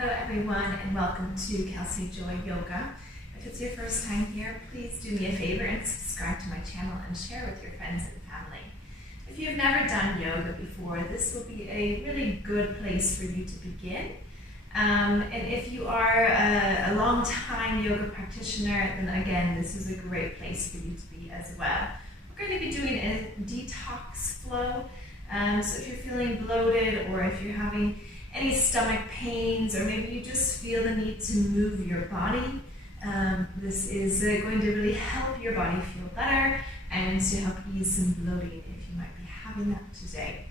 Hello everyone and welcome to Kelsijoyyoga. If it's your first time here, please do me a favor and subscribe to my channel and share with your friends and family. If you've never done yoga before, this will be a really good place for you to begin. And if you are a long-time yoga practitioner, then again, this is a great place for you to be as well. We're going to be doing a detox flow. So if you're feeling bloated or if you're having any stomach pains or maybe you just feel the need to move your body, this is going to really help your body feel better and to help ease some bloating if you might be having that today.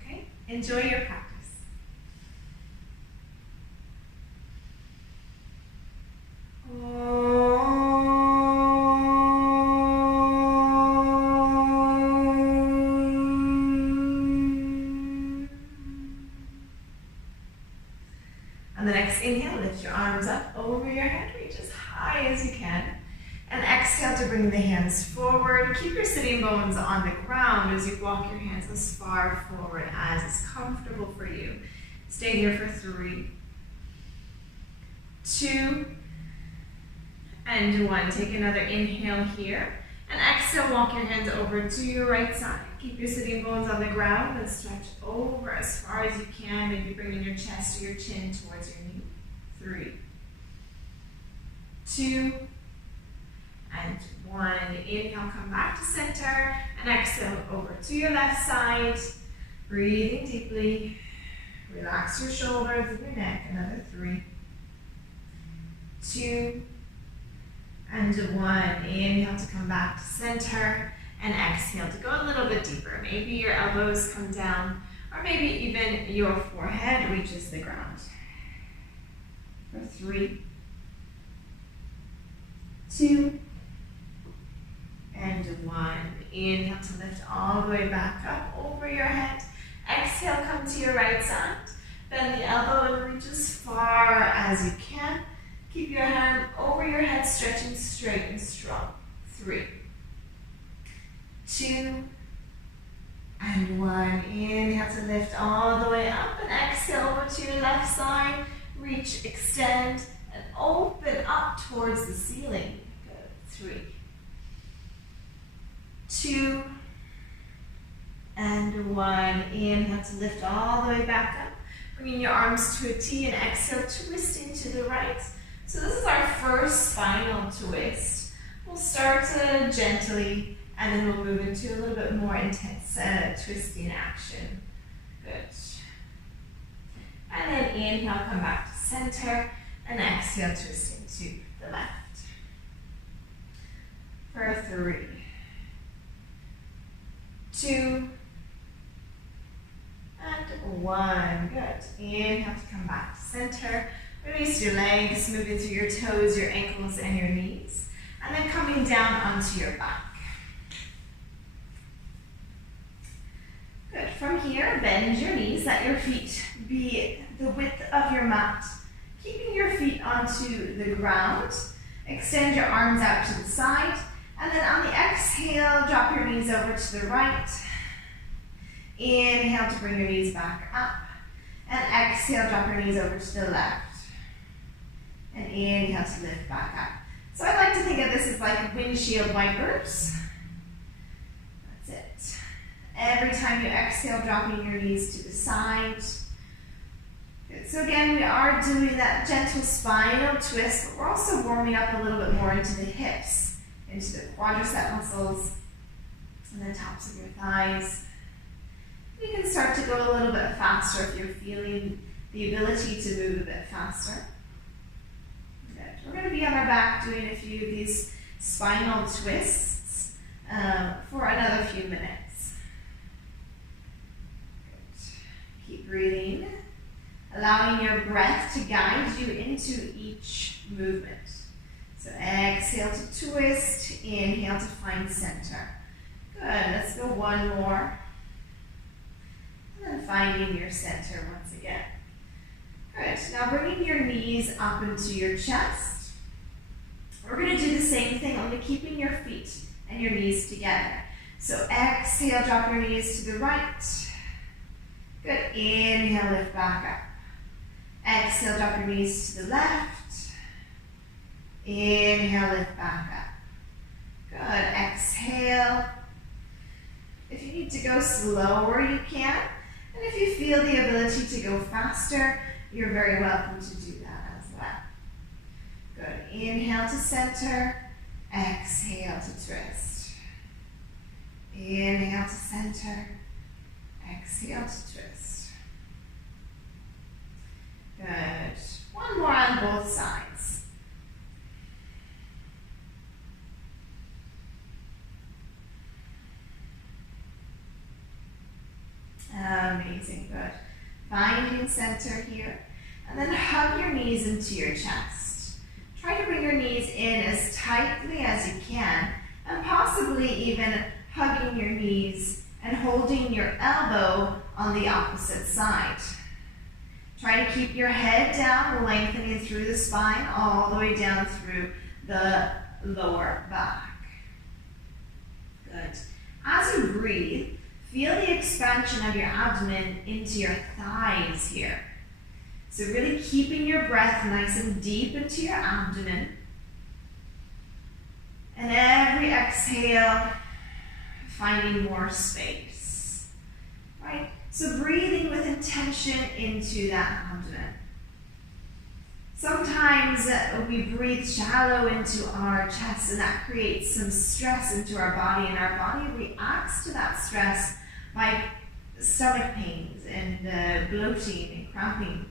Okay, enjoy your practice. On the next inhale, lift your arms up over your head, reach as high as you can. And exhale to bring the hands forward. Keep your sitting bones on the ground as you walk your hands as far forward as is comfortable for you. Stay here for 3, 2, and 1. Take another inhale here. And exhale, walk your hands over to your right side. Keep your sitting bones on the ground and stretch over as far as you can. Maybe bringing your chest or your chin towards your knee. 3, 2, and 1. Inhale, come back to center. And exhale over to your left side. Breathing deeply. Relax your shoulders and your neck. Another 3, 2, and 1. Inhale to come back to center. And exhale to go a little bit deeper. Maybe your elbows come down, or maybe even your forehead reaches the ground. For 3, 2, and 1. Inhale to lift all the way back up over your head. Exhale, come to your right side. Bend the elbow and reach as far as you can. Keep your hand over your head, stretching straight and strong. 3, 2, and 1. Inhale to lift all the way up and exhale over to your left side. Reach, extend, and open up towards the ceiling. Good. 3, 2, and 1. Inhale to lift all the way back up. Bringing your arms to a T and exhale, twisting to the right. So this is our first spinal twist. We'll start gently, and then we'll move into a little bit more intense twisting action. Good. And then inhale, come back to center, and exhale, twisting to the left. For 3, 2, and 1. Good. Inhale to come back to center. Release your legs, moving through your toes, your ankles, and your knees. And then coming down onto your back. Good. From here, bend your knees. Let your feet be the width of your mat. Keeping your feet onto the ground. Extend your arms out to the side. And then on the exhale, drop your knees over to the right. Inhale to bring your knees back up. And exhale, drop your knees over to the left. And inhale to lift back up. So I like to think of this as like windshield wipers. That's it. Every time you exhale, dropping your knees to the side. Good. So again, we are doing that gentle spinal twist, but we're also warming up a little bit more into the hips, into the quadricep muscles, and the tops of your thighs. You can start to go a little bit faster if you're feeling the ability to move a bit faster. We're going to be on our back doing a few of these spinal twists for another few minutes. Good. Keep breathing, allowing your breath to guide you into each movement. So exhale to twist, inhale to find center. Good, let's go one more. And then finding your center once again. Good, now bringing your knees up into your chest. We're going to do the same thing, only keeping your feet and your knees together. So exhale, drop your knees to the right. Good, inhale, lift back up. Exhale, drop your knees to the left. Inhale, lift back up. Good, exhale. If you need to go slower, you can. And if you feel the ability to go faster, you're very welcome to do that as well. Good, inhale to center. Exhale to twist. Inhale to center. Exhale to twist. Good. One more on both sides. Amazing, good. Finding center here. And then hug your knees into your chest. Try to bring your knees in as tightly as you can, and possibly even hugging your knees and holding your elbow on the opposite side. Try to keep your head down, lengthening through the spine all the way down through the lower back. Good. As you breathe, feel the expansion of your abdomen into your thighs here. So really keeping your breath nice and deep into your abdomen. And every exhale, finding more space. Right? So breathing with intention into that abdomen. Sometimes we breathe shallow into our chest, and that creates some stress into our body, and our body reacts to that stress by stomach pains and bloating and cramping.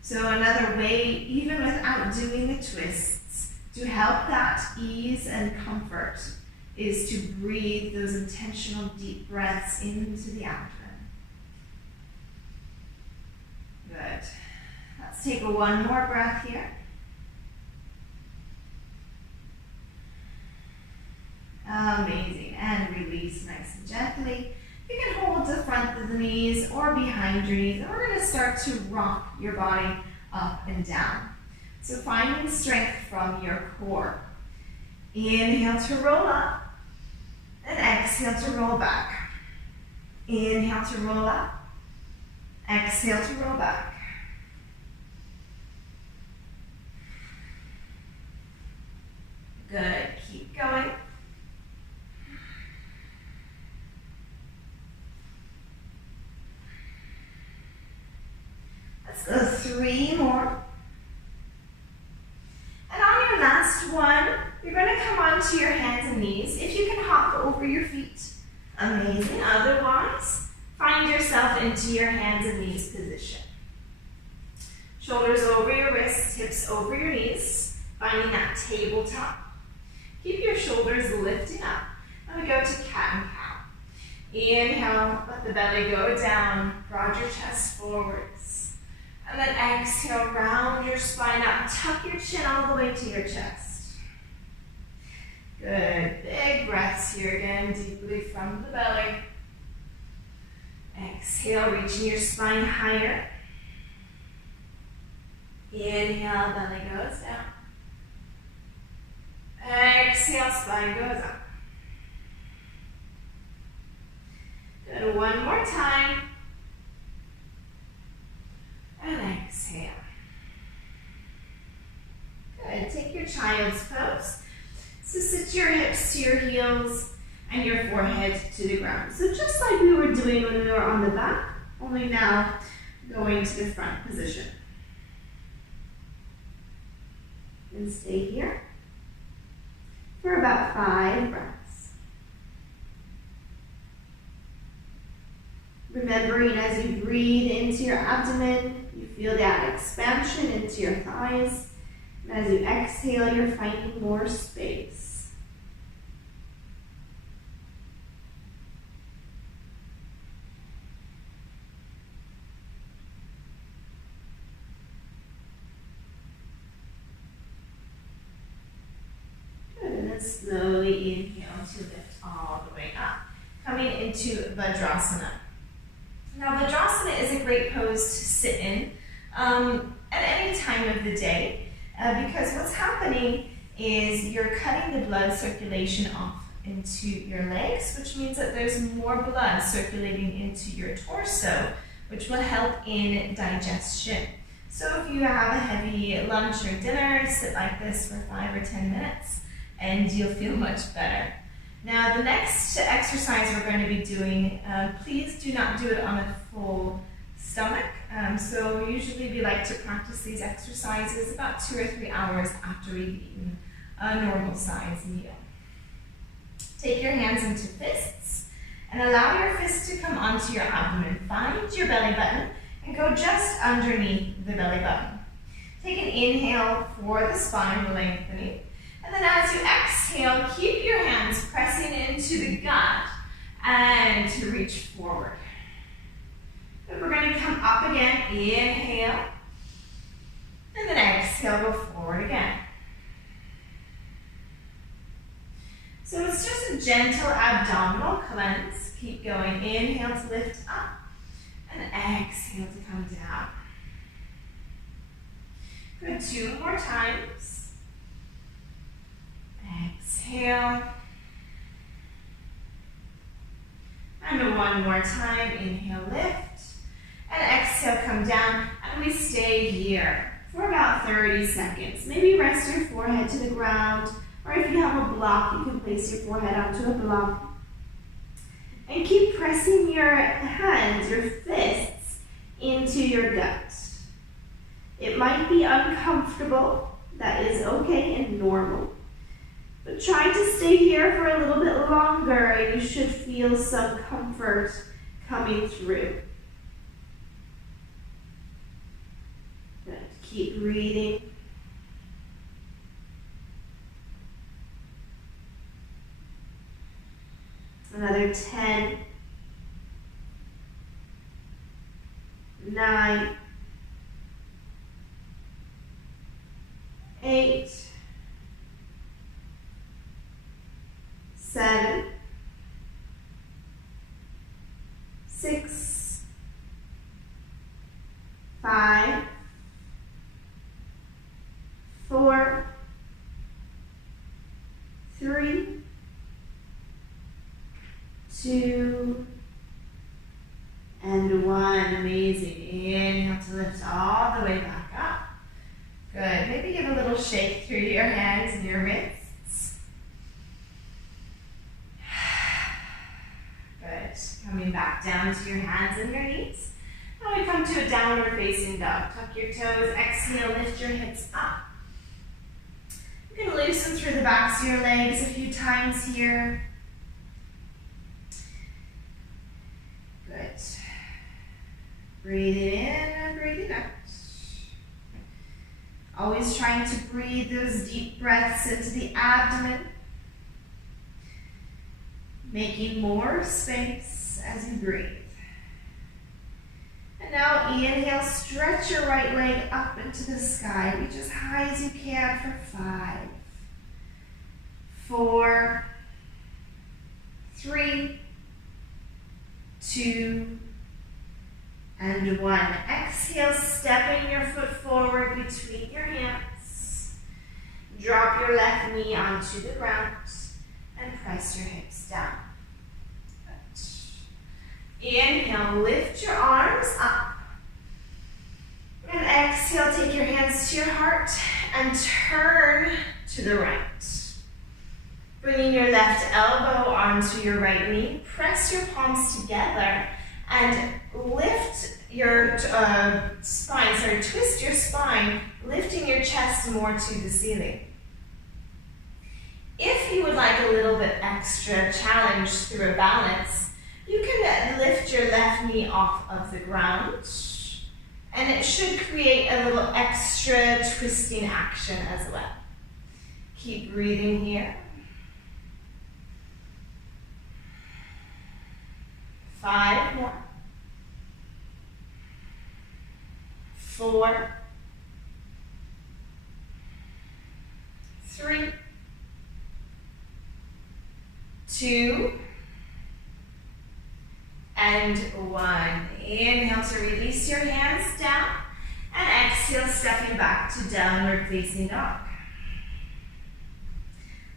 So another way, even without doing the twists, to help that ease and comfort is to breathe those intentional deep breaths into the abdomen. Good. Let's take one more breath here. Amazing. And release nice and gently. You can hold the front of the knees or behind your knees, and we're going to start to rock your body up and down. So finding strength from your core. Inhale to roll up, and exhale to roll back. Inhale to roll up, exhale to roll back. Good, keep going. Let's go 3 more. And on your last one, you're going to come onto your hands and knees. If you can hop over your feet, amazing. Otherwise, find yourself into your hands and knees position. Shoulders over your wrists, hips over your knees, finding that tabletop. Keep your shoulders lifting up. And we go to cat and cow. Inhale, let the belly go down, broad your chest forwards. And then exhale, round your spine up, tuck your chin all the way to your chest. Good, big breaths here again, deeply from the belly. Exhale, reaching your spine higher. Inhale, belly goes down. Exhale, spine goes up. Good, one more time. And exhale. Good, take your child's pose. So sit your hips to your heels and your forehead to the ground. So just like we were doing when we were on the back, only now going to the front position. And stay here for about 5 breaths. Remembering as you breathe into your abdomen, you feel that expansion into your thighs. And as you exhale, you're finding more space. Good, and then slowly inhale to lift all the way up. Coming into Vajrasana. Now, Vajrasana is a great pose to sit in at any time of the day because what's happening is you're cutting the blood circulation off into your legs, which means that there's more blood circulating into your torso, which will help in digestion. So if you have a heavy lunch or dinner, sit like this for 5 or 10 minutes and you'll feel much better. Now the next exercise we're going to be doing, please do not do it on a full stomach. So usually we like to practice these exercises about 2 or 3 hours after we've eaten a normal size meal. Take your hands into fists and allow your fists to come onto your abdomen. Find your belly button and go just underneath the belly button. Take an inhale for the spine lengthening. And then as you exhale, keep your hands pressing into the gut and to reach forward. Then we're going to come up again, inhale, and then exhale, go forward again. So it's just a gentle abdominal cleanse. Keep going, inhale to lift up, and exhale to come down. Good, 2 more times. Exhale. And 1 more time, inhale, lift, and exhale, come down, and we stay here for about 30 seconds. Maybe rest your forehead to the ground, or if you have a block, you can place your forehead onto a block. And keep pressing your hands, your fists, into your gut. It might be uncomfortable, that is okay and normal. But try to stay here for a little bit longer and you should feel some comfort coming through. Good. Keep breathing. Another 10, 9, 8, 7, 6, 5, 4, 3, 2, and 1. Amazing. Inhale to lift all the way back up. Good. Maybe give a little shake through your hands and your wrists. Good. Coming back down to your hands and your knees. Now we come to a downward facing dog. Tuck your toes. Exhale. Lift your hips up. You can loosen through the backs of your legs a few times here. Good. Breathing in and breathing out. Always trying to breathe those deep breaths into the abdomen. Making more space as you breathe. And now inhale, stretch your right leg up into the sky. Reach as high as you can for 5, 4, 3, 2, and 1. Exhale, stepping your foot forward between your hands. Drop your left knee onto the ground and press your hips down. Good. Inhale, lift your arms up. And exhale, take your hands to your heart and turn to the right. Bringing your left elbow onto your right knee, press your palms together and lift your spine, twist your spine, lifting your chest more to the ceiling. If you would like a little bit extra challenge through a balance, you can lift your left knee off of the ground and it should create a little extra twisting action as well. Keep breathing here. 5 more. 4, 3, 2, and 1. Inhale to release your hands down and exhale, stepping back to downward facing dog.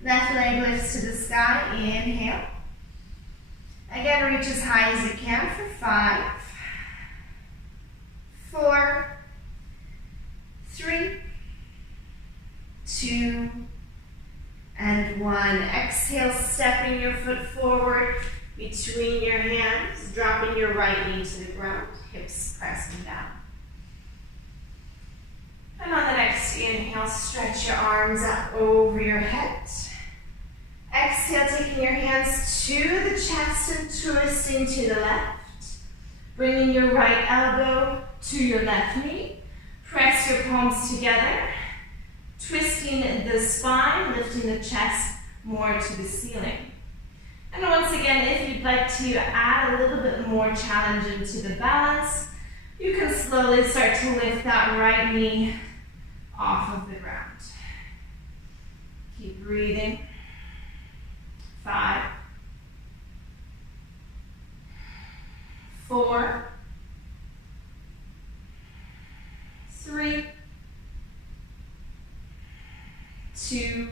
Left leg lifts to the sky. Inhale. Again, reach as high as you can for 5, 4, 3, 2, and 1. Exhale, stepping your foot forward between your hands, dropping your right knee to the ground, hips pressing down. And on the next inhale, stretch your arms up over your head. Exhale, taking your hands to the chest and twisting to the left. Bringing your right elbow to your left knee. Press your palms together. Twisting the spine, lifting the chest more to the ceiling. And once again, if you'd like to add a little bit more challenge into the balance, you can slowly start to lift that right knee off of the ground. Keep breathing. 5, 4, 3, 2,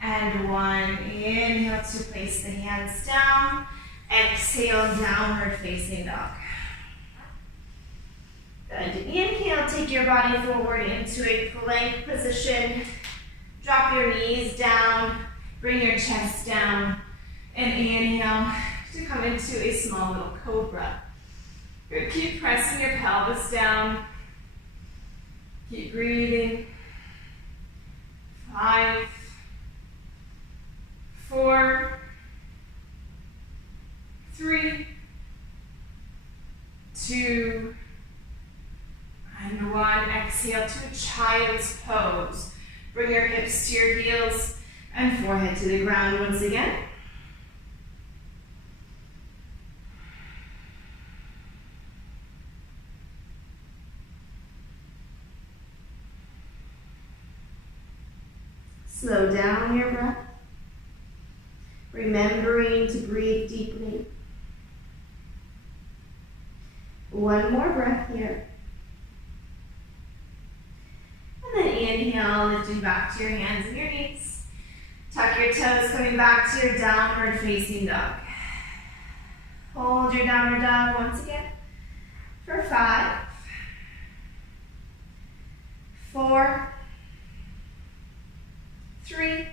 and 1. Inhale to place the hands down. Exhale, downward facing dog. Good. Inhale, take your body forward into a plank position. Drop your knees down. Bring your chest down. And inhale to come into a small little cobra. Good. Keep pressing your pelvis down. Keep breathing. 5, 4, 3, 2, and 1. Exhale to a child's pose. Bring your hips to your heels and forehead to the ground once again. Slow down your breath, remembering to breathe deeply. One more breath here. And then inhale, lifting back to your hands and your knees. Tuck your toes, coming back to your downward facing dog. Hold your downward dog once again for 5, 4, 3,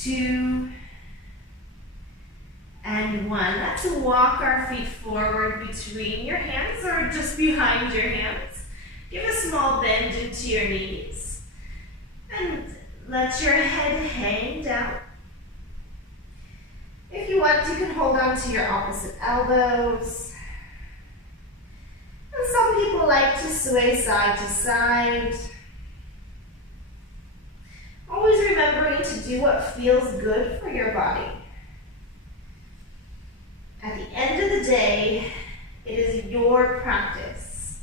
2, and 1. Let's walk our feet forward between your hands or just behind your hands. Give a small bend into your knees. And let your head hang down. If you want, you can hold on to your opposite elbows. And some people like to sway side to side. Always remembering to do what feels good for your body. At the end of the day, it is your practice.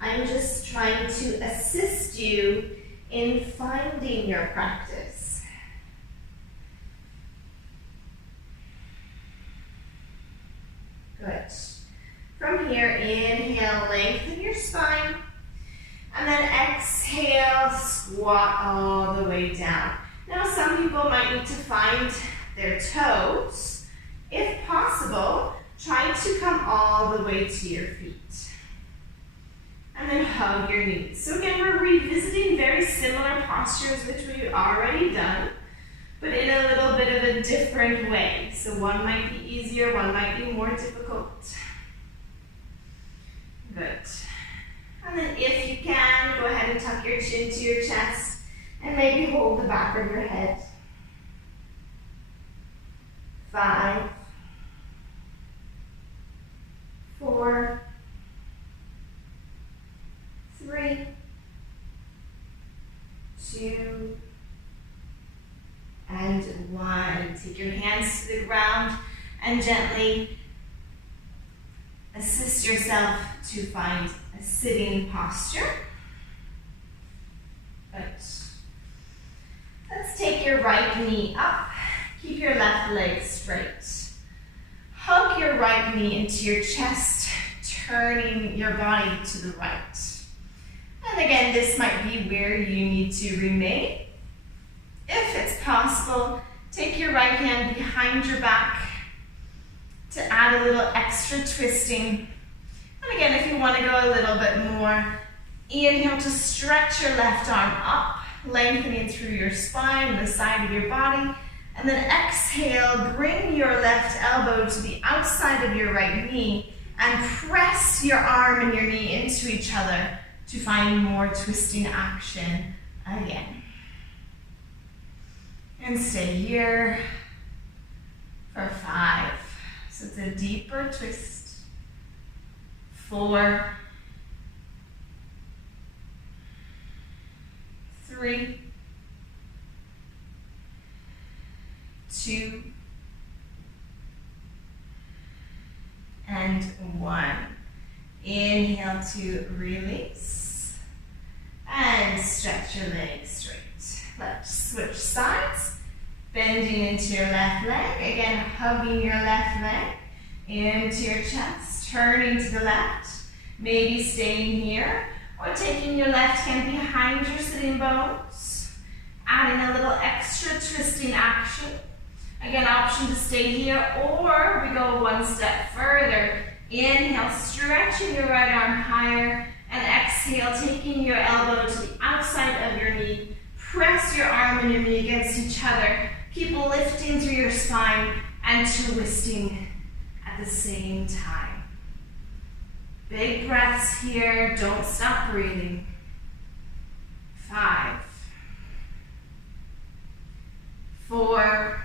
I'm just trying to assist you in finding your practice. Good. From here, inhale, lengthen your spine. And then exhale, squat all the way down. Now some people might need to find their toes. If possible, try to come all the way to your feet. And then hug your knees. So again, we're revisiting very similar postures which we've already done, but in a little bit of a different way. So one might be easier, one might be more difficult. Good. And then if you can, go ahead and tuck your chin to your chest and maybe hold the back of your head. 5, 4, 3, 2, and 1. Take your hands to the ground and gently assist yourself to find a sitting posture. Good. Let's take your right knee up. Keep your left leg straight. Hug your right knee into your chest, turning your body to the right. And again, this might be where you need to remain. If it's possible, take your right hand behind your back to add a little extra twisting. And again, if you want to go a little bit more, inhale to stretch your left arm up, lengthening through your spine, the side of your body. And then exhale, bring your left elbow to the outside of your right knee and press your arm and your knee into each other to find more twisting action again. And stay here for 5. So it's a deeper twist. 4, 3, 2, and 1. Inhale to release and stretch your legs straight. Let's switch sides, bending into your left leg. Again, hugging your left leg into your chest, turning to the left, maybe staying here, or taking your left hand behind your sitting bones, adding a little extra twisting action. Again, option to stay here, or we go one step further. Inhale, stretching your right arm higher, and exhale, taking your elbow to the outside of your knee. Press your arm and your knee against each other. Keep lifting through your spine and twisting at the same time. Big breaths here, don't stop breathing. 5, 4,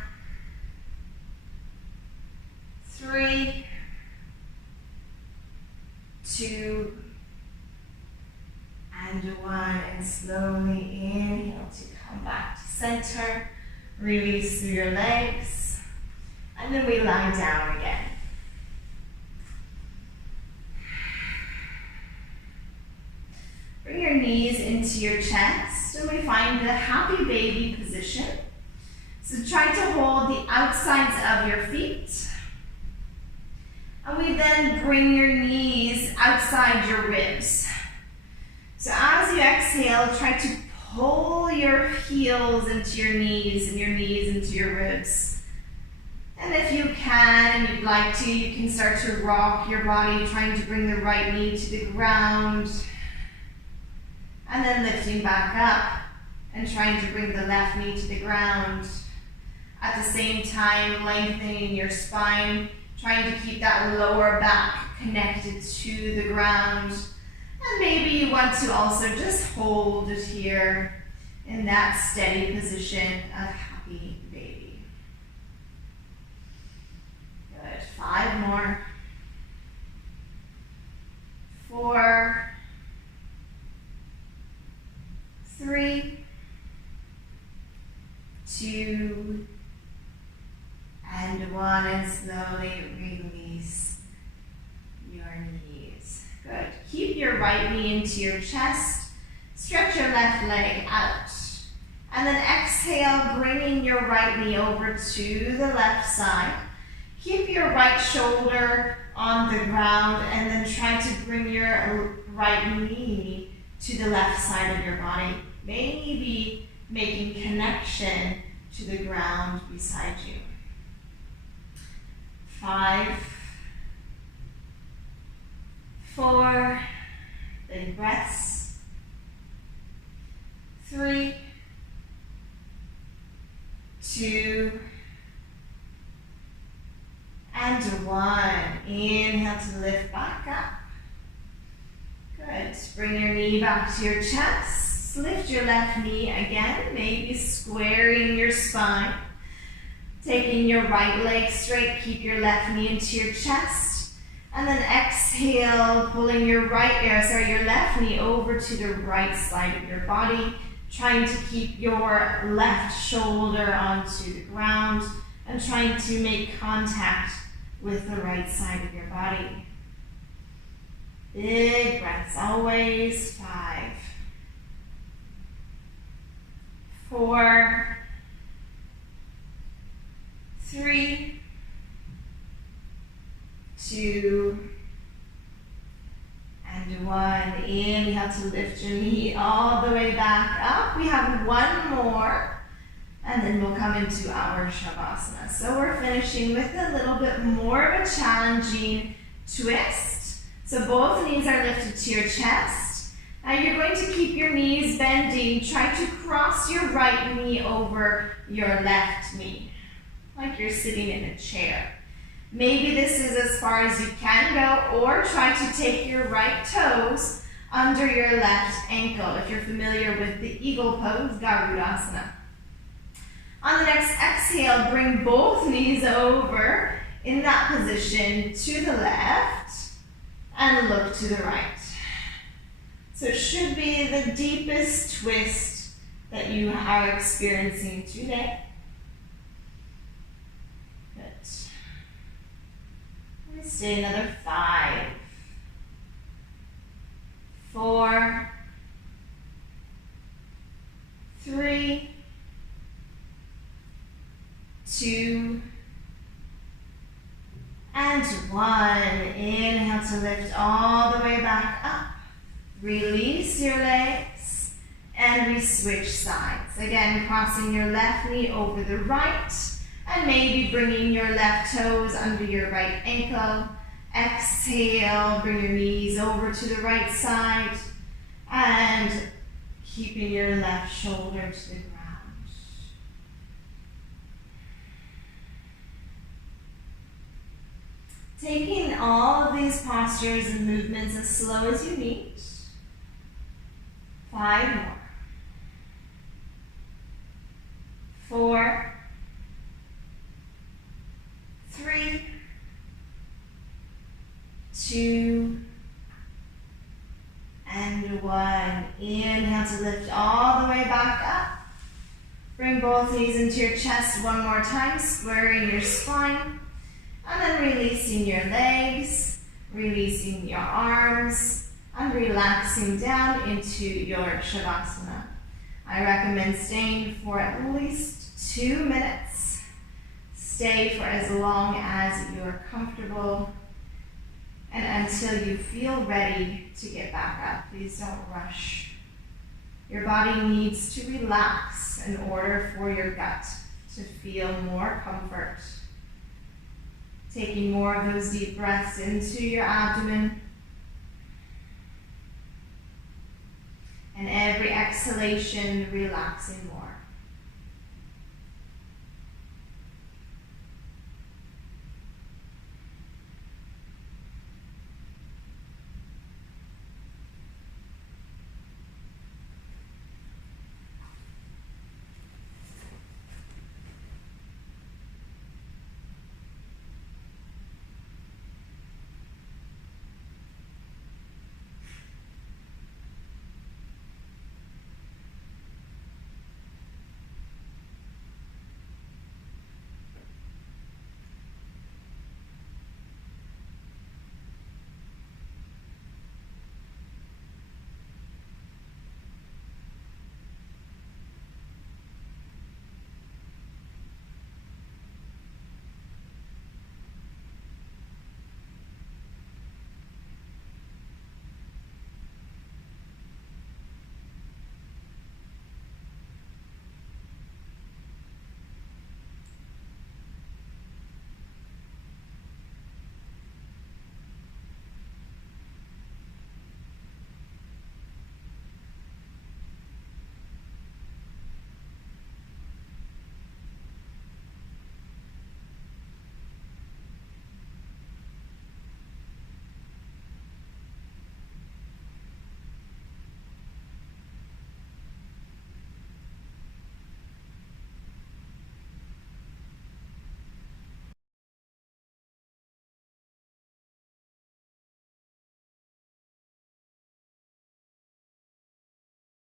3, 2, and 1. And slowly inhale to come back to center. Release through your legs. And then we lie down again. Bring your knees into your chest, and we find the happy baby position. So try to hold the outsides of your feet. And we then bring your knees outside your ribs. So as you exhale, try to pull your heels into your knees and your knees into your ribs. And if you can, and you'd like to, you can start to rock your body, trying to bring the right knee to the ground. And then lifting back up and trying to bring the left knee to the ground. At the same time, lengthening your spine, trying to keep that lower back connected to the ground. And maybe you want to also just hold it here in that steady position of happy baby. Good. 5 more. 4, 3, 2, and 1, and slowly release your knees. Good. Keep your right knee into your chest. Stretch your left leg out. And then exhale, bringing your right knee over to the left side. Keep your right shoulder on the ground, and then try to bring your right knee to the left side of your body. Maybe making connection to the ground beside you. 5, 4, big breaths. 3, 2, and 1. Inhale to lift back up. Good. Bring your knee back to your chest. Lift your left knee again, maybe squaring your spine. Taking your right leg straight, keep your left knee into your chest. And then exhale, pulling your left knee over to the right side of your body. Trying to keep your left shoulder onto the ground and trying to make contact with the right side of your body. Big breaths, always. 5, 4, 3, 2, and 1. Inhale to lift your knee all the way back up. We have 1 more, and then we'll come into our Shavasana. So we're finishing with a little bit more of a challenging twist. So both knees are lifted to your chest. Now you're going to keep your knees bending. Try to cross your right knee over your left knee, like you're sitting in a chair. Maybe this is as far as you can go, or try to take your right toes under your left ankle, if you're familiar with the eagle pose, Garudasana. On the next exhale, bring both knees over in that position to the left and look to the right. So it should be the deepest twist that you are experiencing today. Good. Let me stay another 5, 4, 3, 2, and 1. Inhale to lift all the way back up. Release your legs, and we switch sides. Again, crossing your left knee over the right, and maybe bringing your left toes under your right ankle. Exhale, bring your knees over to the right side, and keeping your left shoulder to the ground. Taking all of these postures and movements as slow as you need. 5 more. 4, 3, 2, and 1. Inhale to lift all the way back up. Bring both knees into your chest one more time, squaring your spine. And then releasing your legs, releasing your arms, and relaxing down into your Shavasana. I recommend staying for at least 2 minutes. Stay for as long as you're comfortable and until you feel ready to get back up. Please don't rush. Your body needs to relax in order for your gut to feel more comfort. Taking more of those deep breaths into your abdomen. And every exhalation, relaxing more.